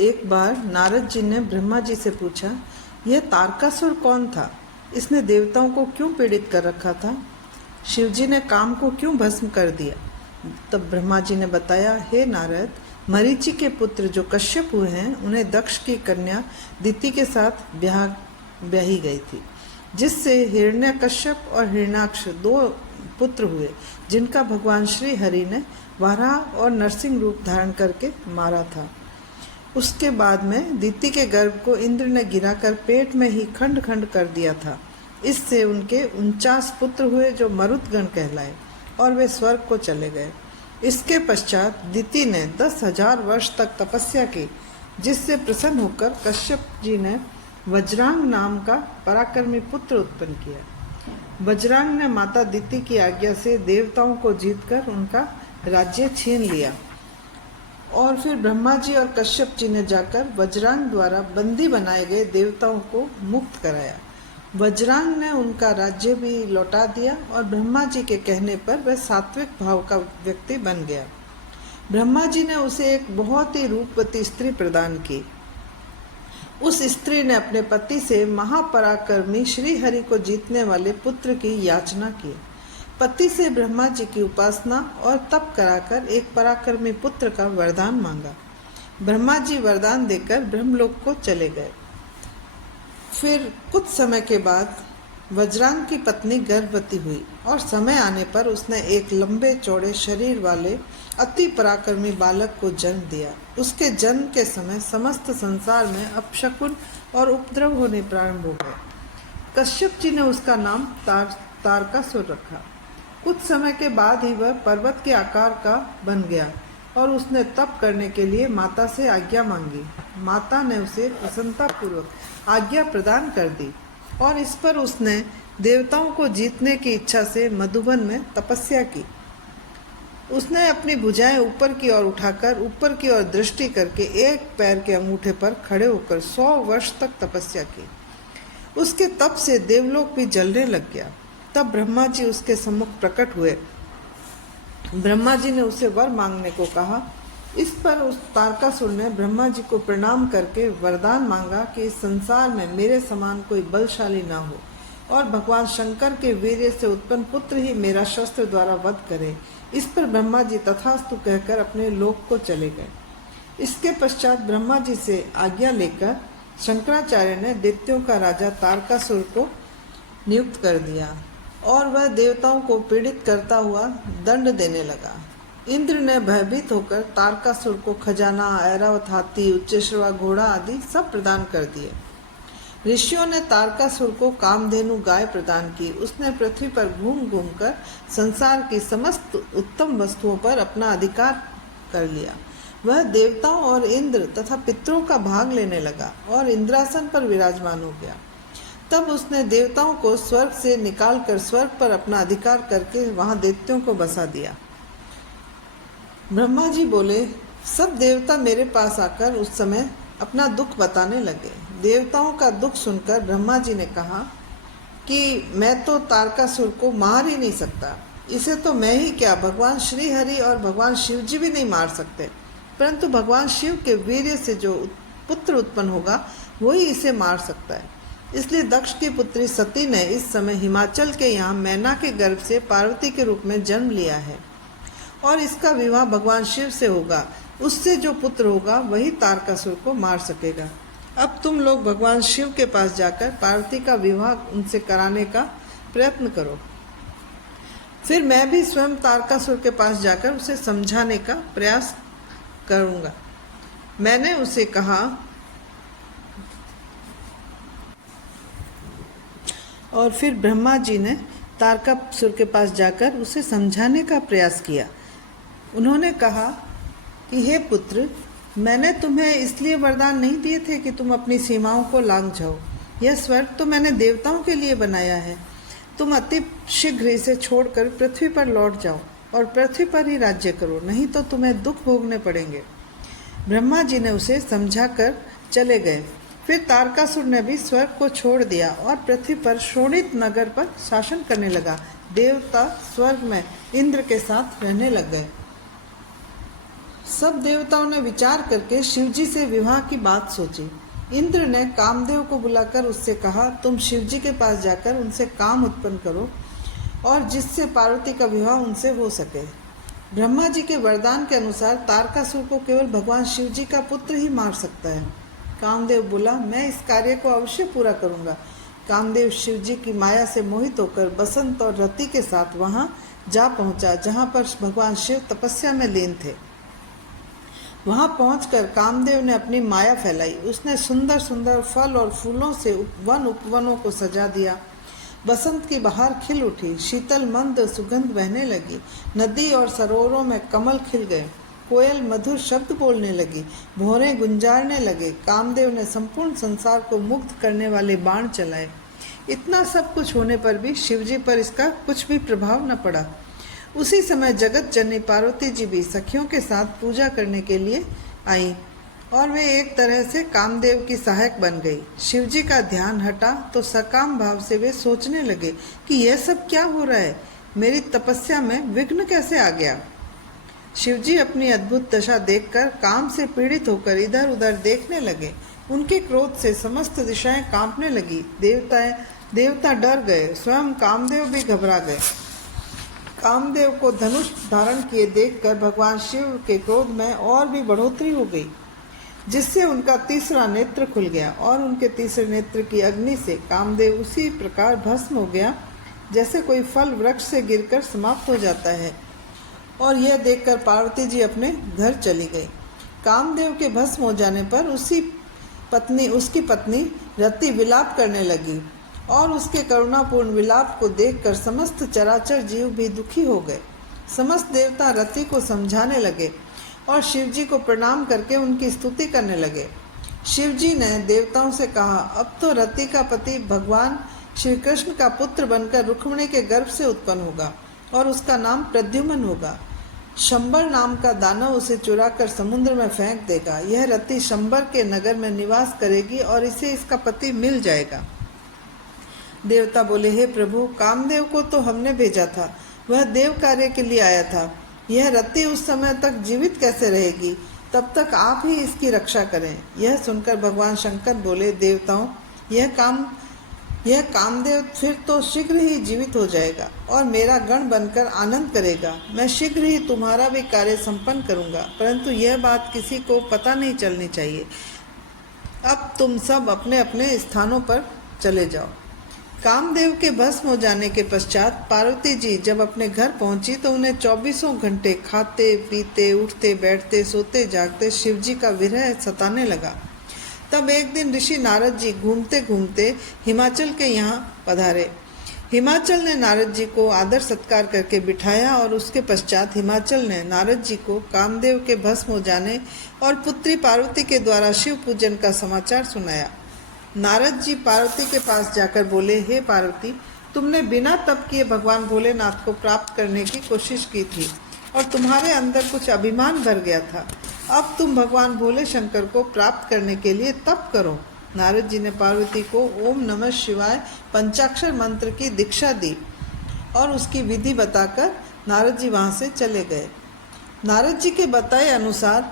एक बार नारद जी ने ब्रह्मा जी से पूछा, यह तारकासुर कौन था? इसने देवताओं को क्यों पीड़ित कर रखा था? शिवजी ने काम को क्यों भस्म कर दिया? तब ब्रह्मा जी ने बताया, हे नारद, मरीचि के पुत्र जो कश्यप हुए हैं, उन्हें दक्ष की कन्या दिति के साथ ब्याही गई थी, जिससे हिरण्यकश्यप और हिरण्याक्ष दो पुत्र हुए, जिनका भगवान श्री हरि ने वाराह और नरसिंह रूप धारण करके मारा था। उसके बाद में दिति के गर्भ को इंद्र ने गिराकर पेट में ही खंड खंड कर दिया था। इससे उनके 49 पुत्र हुए, जो मरुदगण कहलाए, और वे स्वर्ग को चले गए। इसके पश्चात दिति ने 10,000 वर्ष तक तपस्या की, जिससे प्रसन्न होकर कश्यप जी ने वज्रांग नाम का पराक्रमी पुत्र उत्पन्न किया। वज्रांग ने माता दिति की आज्ञा से देवताओं को जीतकर उनका राज्य छीन लिया, और फिर ब्रह्मा जी और कश्यप जी ने जाकर वज्रांग द्वारा बंदी बनाए गए देवताओं को मुक्त कराया। वज्रांग ने उनका राज्य भी लौटा दिया, और ब्रह्मा जी के कहने पर वह सात्विक भाव का व्यक्ति बन गया। ब्रह्मा जी ने उसे एक बहुत ही रूपवती स्त्री प्रदान की। उस स्त्री ने अपने पति से महापराक्रमी श्री हरि को जीतने वाले पुत्र की याचना की। पति से ब्रह्मा जी की उपासना और तप कराकर एक पराक्रमी पुत्र का वरदान मांगा। ब्रह्मा जी वरदान देकर ब्रह्मलोक को चले गए। फिर कुछ समय के बाद वज्रांग की पत्नी गर्भवती हुई, और समय आने पर उसने एक लंबे चौड़े शरीर वाले अति पराक्रमी बालक को जन्म दिया। उसके जन्म के समय समस्त संसार में अपशकुन और उपद्रव होने प्रारंभ हो गए। कश्यप जी ने उसका नाम तारकासुर रखा। कुछ समय के बाद ही वह पर्वत के आकार का बन गया, और उसने तप करने के लिए माता से आज्ञा मांगी। माता ने उसे प्रसन्नतापूर्वक आज्ञा प्रदान कर दी, और इस पर उसने देवताओं को जीतने की इच्छा से मधुबन में तपस्या की। उसने अपनी भुजाएं ऊपर की ओर उठाकर ऊपर की ओर दृष्टि करके एक पैर के अंगूठे पर खड़े होकर 100 वर्ष तक तपस्या की। उसके तप से देवलोक भी जलने लग गया। तब ब्रह्मा जी उसके सम्मुख प्रकट हुए। ब्रह्मा जी ने उसे वर मांगने को कहा। इस पर उस तारकासुर ने ब्रह्मा जी को प्रणाम करके वरदान मांगा कि इस संसार में मेरे समान कोई बलशाली ना हो, और भगवान शंकर के वीर्य से उत्पन्न पुत्र ही मेरा शस्त्र द्वारा वध करे। इस पर ब्रह्मा जी तथास्तु कहकर अपने लोक को चले गए। इसके पश्चात ब्रह्मा जी से आज्ञा लेकर शंकराचार्य ने दैत्यों का राजा तारकासुर को नियुक्त कर दिया, और वह देवताओं को पीड़ित करता हुआ दंड देने लगा। इंद्र ने भयभीत होकर तारकासुर को खजाना, ऐरावत हाथी, उच्चश्रवा घोड़ा आदि सब प्रदान कर दिए। ऋषियों ने तारकासुर को कामधेनु गाय प्रदान की। उसने पृथ्वी पर घूम घूम कर संसार की समस्त उत्तम वस्तुओं पर अपना अधिकार कर लिया। वह देवताओं और इंद्र तथा पितरों का भाग लेने लगा, और इंद्रासन पर विराजमान हो गया। तब उसने देवताओं को स्वर्ग से निकालकर स्वर्ग पर अपना अधिकार करके वहां दैत्यों को बसा दिया। ब्रह्मा जी बोले, सब देवता मेरे पास आकर उस समय अपना दुख बताने लगे। देवताओं का दुख सुनकर ब्रह्मा जी ने कहा कि मैं तो तारकासुर को मार ही नहीं सकता। इसे तो मैं ही क्या, भगवान श्री हरि और भगवान शिव जी भी नहीं मार सकते, परंतु भगवान शिव के वीर्य से जो पुत्र उत्पन्न होगा वही इसे मार सकता है। इसलिए दक्ष की पुत्री सती ने इस समय हिमाचल के यहाँ मैना के गर्भ से पार्वती के रूप में जन्म लिया है, और इसका विवाह भगवान शिव से होगा। उससे जो पुत्र होगा वही तारकासुर को मार सकेगा। अब तुम लोग भगवान शिव के पास जाकर पार्वती का विवाह उनसे कराने का प्रयत्न करो। फिर मैं भी स्वयं तारकासुर के पास जाकर उसे समझाने का प्रयास करूंगा। मैंने उसे कहा, और फिर ब्रह्मा जी ने तारकासुर के पास जाकर उसे समझाने का प्रयास किया। उन्होंने कहा कि हे पुत्र, मैंने तुम्हें इसलिए वरदान नहीं दिए थे कि तुम अपनी सीमाओं को लांघ जाओ। यह स्वर्ग तो मैंने देवताओं के लिए बनाया है। तुम अति शीघ्र इसे छोड़कर पृथ्वी पर लौट जाओ और पृथ्वी पर ही राज्य करो, नहीं तो तुम्हें दुख भोगने पड़ेंगे। ब्रह्मा जी ने उसे समझाकर चले गए। फिर तारकासुर ने भी स्वर्ग को छोड़ दिया और पृथ्वी पर शोणित नगर पर शासन करने लगा। देवता स्वर्ग में इंद्र के साथ रहने लग गए। सब देवताओं ने विचार करके शिवजी से विवाह की बात सोची। इंद्र ने कामदेव को बुलाकर उससे कहा, तुम शिवजी के पास जाकर उनसे काम उत्पन्न करो और जिससे पार्वती का विवाह उनसे हो सके। ब्रह्मा जी के वरदान के अनुसार तारकासुर को केवल भगवान शिवजी का पुत्र ही मार सकता है। कामदेव बोला, मैं इस कार्य को अवश्य पूरा करूंगा। कामदेव शिवजी की माया से मोहित होकर बसंत और रति के साथ वहां जा पहुंचा जहां पर भगवान शिव तपस्या में लीन थे। वहां पहुंचकर कामदेव ने अपनी माया फैलाई। उसने सुंदर सुंदर फल और फूलों से वन उपवनों को सजा दिया। बसंत की बहार खिल उठी, शीतल मंद सुगंध बहने लगी, नदी और सरोवरों में कमल खिल गए, कोयल मधुर शब्द बोलने लगी, भौरे गुंजारने लगे। कामदेव ने संपूर्ण संसार को मुग्ध करने वाले बाण चलाए। इतना सब कुछ होने पर भी शिवजी पर इसका कुछ भी प्रभाव न पड़ा। उसी समय जगत जननी पार्वती जी भी सखियों के साथ पूजा करने के लिए आई और वे एक तरह से कामदेव की सहायक बन गई। शिवजी का ध्यान हटा तो सकाम भाव से वे सोचने लगे कि यह सब क्या हो रहा है, मेरी तपस्या में विघ्न कैसे आ गया। शिवजी अपनी अद्भुत दशा देखकर काम से पीड़ित होकर इधर उधर देखने लगे। उनके क्रोध से समस्त दिशाएं कांपने लगी। देवता डर गए, स्वयं कामदेव भी घबरा गए। कामदेव को धनुष धारण किए देखकर भगवान शिव के क्रोध में और भी बढ़ोतरी हो गई, जिससे उनका तीसरा नेत्र खुल गया और उनके तीसरे नेत्र की अग्नि से कामदेव उसी प्रकार भस्म हो गया जैसे कोई फल वृक्ष से गिरकर समाप्त हो जाता है। और यह देखकर पार्वती जी अपने घर चली गई। कामदेव के भस्म हो जाने पर उसकी पत्नी रति विलाप करने लगी और उसके करुणापूर्ण विलाप को देखकर समस्त चराचर जीव भी दुखी हो गए। समस्त देवता रति को समझाने लगे और शिवजी को प्रणाम करके उनकी स्तुति करने लगे। शिवजी ने देवताओं से कहा, अब तो रति का पति भगवान श्री कृष्ण का पुत्र बनकर रुक्मिणी के गर्भ से उत्पन्न होगा और उसका नाम प्रद्युम्न होगा। शंबर नाम का दानव उसे चुराकर समुद्र में फेंक देगा। यह रति शंबर के नगर में निवास करेगी और इसे इसका पति मिल जाएगा। देवता बोले, हे प्रभु, कामदेव को तो हमने भेजा था, वह देव कार्य के लिए आया था। यह रति उस समय तक जीवित कैसे रहेगी? तब तक आप ही इसकी रक्षा करें। यह सुनकर भगवान शंकर बोले, देवताओं, यह कामदेव फिर तो शीघ्र ही जीवित हो जाएगा और मेरा गण बनकर आनंद करेगा। मैं शीघ्र ही तुम्हारा भी कार्य संपन्न करूंगा, परंतु यह बात किसी को पता नहीं चलनी चाहिए। अब तुम सब अपने अपने स्थानों पर चले जाओ। कामदेव के भस्म हो जाने के पश्चात पार्वती जी जब अपने घर पहुंची तो उन्हें 24 घंटे खाते पीते उठते बैठते सोते जागते शिवजी का विरह सताने लगा। तब एक दिन ऋषि नारद जी घूमते घूमते हिमाचल के यहाँ पधारे। हिमाचल ने नारद जी को आदर सत्कार करके बिठाया और उसके पश्चात हिमाचल ने नारद जी को कामदेव के भस्म हो जाने और पुत्री पार्वती के द्वारा शिव पूजन का समाचार सुनाया। नारद जी पार्वती के पास जाकर बोले, हे पार्वती, तुमने बिना तप किए भगवान भोलेनाथ को प्राप्त करने की कोशिश की थी और तुम्हारे अंदर कुछ अभिमान भर गया था। अब तुम भगवान भोले शंकर को प्राप्त करने के लिए तप करो। नारद जी ने पार्वती को ओम नमः शिवाय पंचाक्षर मंत्र की दीक्षा दी और उसकी विधि बताकर नारद जी वहाँ से चले गए। नारद जी के बताए अनुसार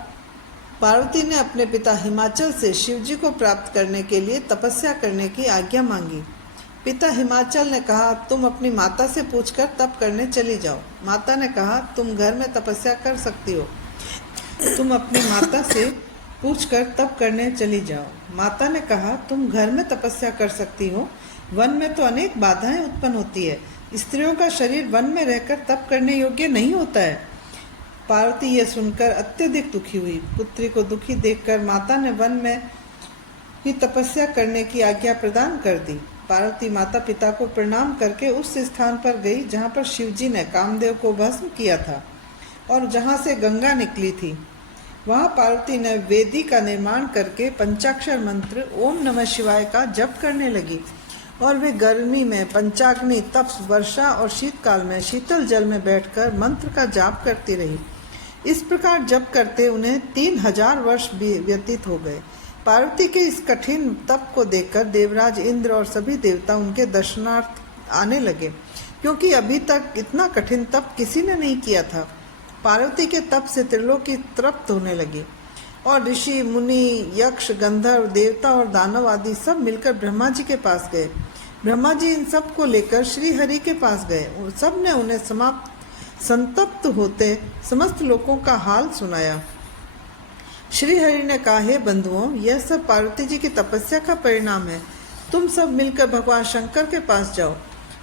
पार्वती ने अपने पिता हिमाचल से शिवजी को प्राप्त करने के लिए तपस्या करने की आज्ञा मांगी। पिता हिमाचल ने कहा, तुम अपनी माता से पूछकर तप करने चली जाओ। माता ने कहा, तुम घर में तपस्या कर सकती हो, तुम अपनी माता से पूछकर तप करने चली जाओ। माता ने कहा, तुम घर में तपस्या कर सकती हो, वन में तो अनेक बाधाएं उत्पन्न होती है, स्त्रियों का शरीर वन में रहकर तप करने योग्य नहीं होता है। पार्वती यह सुनकर अत्यधिक दुखी हुई। पुत्री को दुखी देखकर माता ने वन में ही तपस्या करने की आज्ञा प्रदान कर दी। पार्वती माता पिता को प्रणाम करके उस स्थान पर गई जहाँ पर शिवजी ने कामदेव को भस्म किया था और जहाँ से गंगा निकली थी। वहाँ पार्वती ने वेदी का निर्माण करके पंचाक्षर मंत्र ओम नमः शिवाय का जप करने लगी और वे गर्मी में पंचाग्नि, तप, वर्षा और शीतकाल में शीतल जल में बैठकर मंत्र का जाप करती रही। इस प्रकार जप करते उन्हें 3000 वर्ष व्यतीत हो गए। पार्वती के इस कठिन तप को देखकर देवराज इंद्र और सभी देवता उनके दर्शनार्थ आने लगे, क्योंकि अभी तक इतना कठिन तप किसी ने नहीं किया था। पार्वती के तप से त्रिलोकी तृप्त होने लगी और ऋषि, मुनि, यक्ष, गंधर्व, देवता और दानव आदि सब मिलकर ब्रह्मा जी के पास गए। ब्रह्मा जी इन सब को लेकर श्री हरि के पास गए। सब ने उन्हें संतप्त होते समस्त लोगों का हाल सुनाया। श्री हरि ने कहा, हे बंधुओं, यह सब पार्वती जी की तपस्या का परिणाम है। तुम सब मिलकर भगवान शंकर के पास जाओ।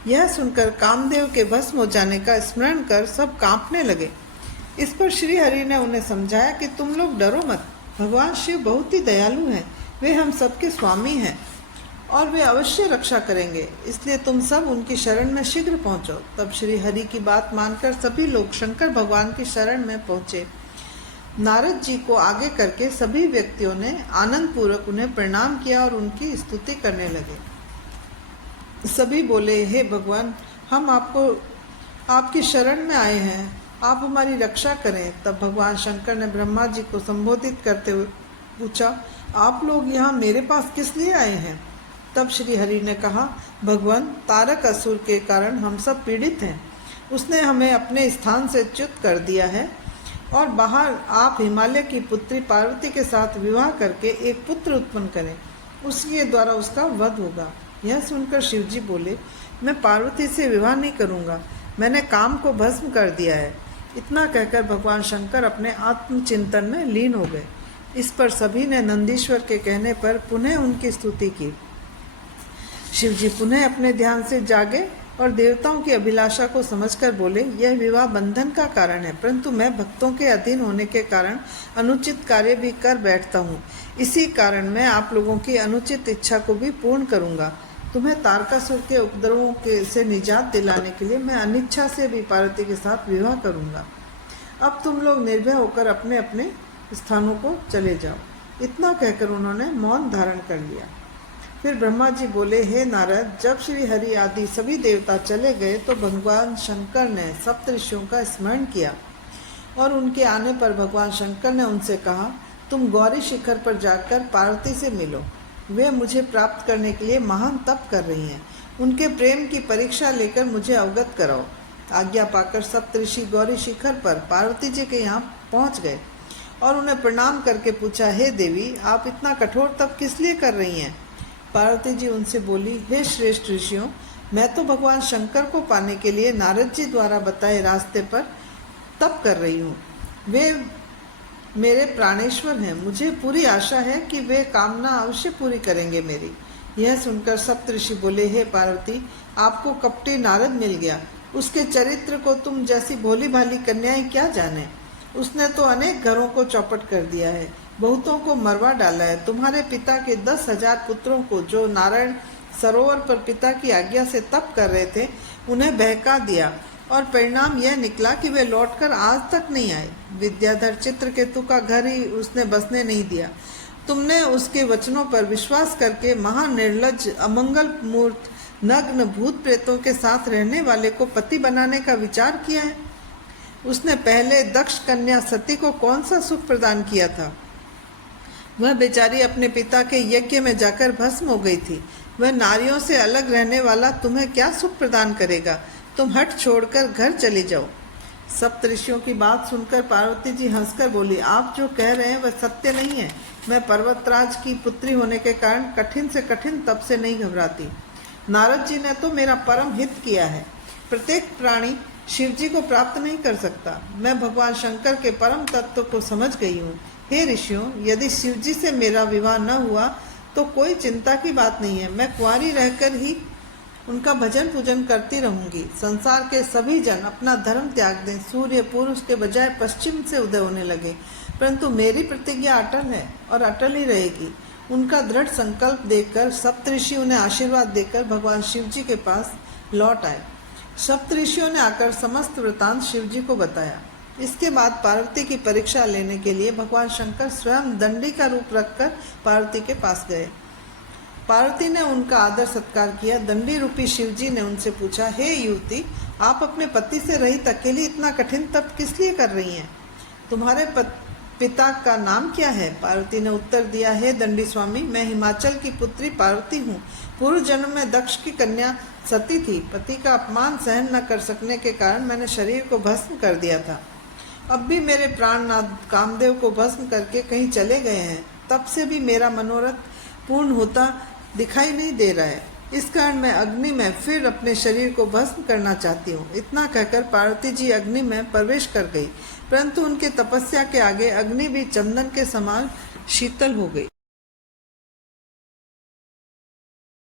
यह सुनकर कामदेव के भस्म हो जाने का स्मरण कर सब कांपने लगे। इस पर श्री हरि ने उन्हें समझाया कि तुम लोग डरो मत। भगवान शिव बहुत ही दयालु हैं। वे हम सबके स्वामी हैं और वे अवश्य रक्षा करेंगे, इसलिए तुम सब उनकी शरण में शीघ्र पहुंचो। तब श्री हरि की बात मानकर सभी लोग शंकर भगवान की शरण में पहुंचे। नारद जी को आगे करके सभी व्यक्तियों ने आनंद पूर्वक उन्हें प्रणाम किया और उनकी स्तुति करने लगे। सभी बोले, हे भगवान, हम आपकी शरण में आए हैं, आप हमारी रक्षा करें। तब भगवान शंकर ने ब्रह्मा जी को संबोधित करते हुए पूछा, आप लोग यहाँ मेरे पास किस लिए आए हैं? तब श्री हरि ने कहा, भगवान, तारक असुर के कारण हम सब पीड़ित हैं। उसने हमें अपने स्थान से च्युत कर दिया है और बाहर आप हिमालय की पुत्री पार्वती के साथ विवाह करके एक पुत्र उत्पन्न करें, उसके द्वारा उसका वध होगा। यह सुनकर शिवजी बोले, मैं पार्वती से विवाह नहीं करूँगा, मैंने काम को भस्म कर दिया है। इतना कहकर भगवान शंकर अपने आत्मचिंतन में लीन हो गए। इस पर सभी ने नंदीश्वर के कहने पर पुनः उनकी स्तुति की। शिवजी पुनः अपने ध्यान से जागे और देवताओं की अभिलाषा को समझकर बोले, यह विवाह बंधन का कारण है, परंतु मैं भक्तों के अधीन होने के कारण अनुचित कार्य भी कर बैठता हूँ। इसी कारण मैं आप लोगों की अनुचित इच्छा को भी पूर्ण करूँगा। तुम्हें तारकासुर के उपद्रवों से निजात दिलाने के लिए मैं अनिच्छा से भी पार्वती के साथ विवाह करूँगा। अब तुम लोग निर्भय होकर अपने अपने स्थानों को चले जाओ। इतना कहकर उन्होंने मौन धारण कर लिया। फिर ब्रह्मा जी बोले, हे नारद, जब श्री हरि आदि सभी देवता चले गए तो भगवान शंकर ने सप्तऋषियों का स्मरण किया और उनके आने पर भगवान शंकर ने उनसे कहा, तुम गौरी शिखर पर जाकर पार्वती से मिलो। वे मुझे प्राप्त करने के लिए महान तप कर रही हैं। उनके प्रेम की परीक्षा लेकर मुझे अवगत कराओ। आज्ञा पाकर सप्तऋषि गौरी शिखर पर पार्वती जी के यहाँ पहुँच गए और उन्हें प्रणाम करके पूछा, हे देवी, आप इतना कठोर तप किस लिए कर रही हैं? पार्वती जी उनसे बोली, हे श्रेष्ठ ऋषियों, मैं तो भगवान शंकर को पाने के लिए नारद जी द्वारा बताए रास्ते पर तप कर रही हूँ। वे मेरे प्राणेश्वर हैं। मुझे पूरी आशा है कि वे कामना अवश्य पूरी करेंगे मेरी। यह सुनकर सप्तऋषि बोले, हे पार्वती, आपको कपटी नारद मिल गया। उसके चरित्र को तुम जैसी भोली भाली कन्याएं क्या जाने। उसने तो अनेक घरों को चौपट कर दिया है, बहुतों को मरवा डाला है। तुम्हारे पिता के 10,000 पुत्रों को, जो नारायण सरोवर पर पिता की आज्ञा से तप कर रहे थे, उन्हें बहका दिया और परिणाम यह निकला कि वे लौटकर आज तक नहीं आए। विद्याधर चित्रकेतु का घर ही उसने बसने नहीं दिया। तुमने उसके वचनों पर विश्वास करके महानिर्लज्ज, अमंगल मूर्त, नग्न भूत प्रेतों के साथ रहने वाले को पति बनाने का विचार किया है। उसने पहले दक्ष कन्या सती को कौन सा सुख प्रदान किया था? वह बेचारी अपने पिता के यज्ञ में जाकर भस्म हो गई थी। वह नारियों से अलग रहने वाला तुम्हें क्या सुख प्रदान करेगा? तुम हट छोड़कर घर चली जाओ। सप्तऋषियों की बात सुनकर पार्वती जी हंसकर बोली, आप जो कह रहे हैं वह सत्य नहीं है। मैं पर्वतराज की पुत्री होने के कारण कठिन से कठिन तप से नहीं घबराती। नारद जी ने तो मेरा परम हित किया है। प्रत्येक प्राणी शिव जी को प्राप्त नहीं कर सकता। मैं भगवान शंकर के परम तत्व को समझ गई हूँ। हे ऋषियों, यदि शिव जी से मेरा विवाह न हुआ तो कोई चिंता की बात नहीं है। मैं कुंवारी रहकर ही उनका भजन पूजन करती रहूंगी। संसार के सभी जन अपना धर्म त्याग दें। सूर्य पूर्व के बजाय पश्चिम से उदय होने लगे, परंतु मेरी प्रतिज्ञा अटल है और अटल ही रहेगी। उनका दृढ़ संकल्प देखकर सप्तऋषि उन्हें आशीर्वाद देकर भगवान शिव जी के पास लौट आए। सप्तऋषियों ने आकर समस्त वृतांत शिव जी को बताया। इसके बाद पार्वती की परीक्षा लेने के लिए भगवान शंकर स्वयं दंडी का रूप रखकर पार्वती के पास गए। पार्वती ने उनका आदर सत्कार किया। दंडी रूपी शिवजी ने उनसे पूछा, हे युवती, आप अपने पति से रहित अकेली इतना कठिन तप किस लिए कर रही हैं? तुम्हारे पिता का नाम क्या है? पार्वती ने उत्तर दिया, हे दंडी स्वामी, मैं हिमाचल की पुत्री पार्वती हूँ। पूर्व जन्म में दक्ष की कन्या सती थी। पति का अपमान सहन न कर सकने के कारण मैंने शरीर को भस्म कर दिया था। अब भी मेरे प्राणनाथ कामदेव को भस्म करके कहीं चले गए हैं। तब से भी मेरा मनोरथ पूर्ण होता दिखाई नहीं दे रहा है। इस कारण मैं अग्नि में फिर अपने शरीर को भस्म करना चाहती हूँ। इतना कहकर पार्वती जी अग्नि में प्रवेश कर गई, परंतु उनके तपस्या के आगे अग्नि भी चंदन के समान शीतल हो गई।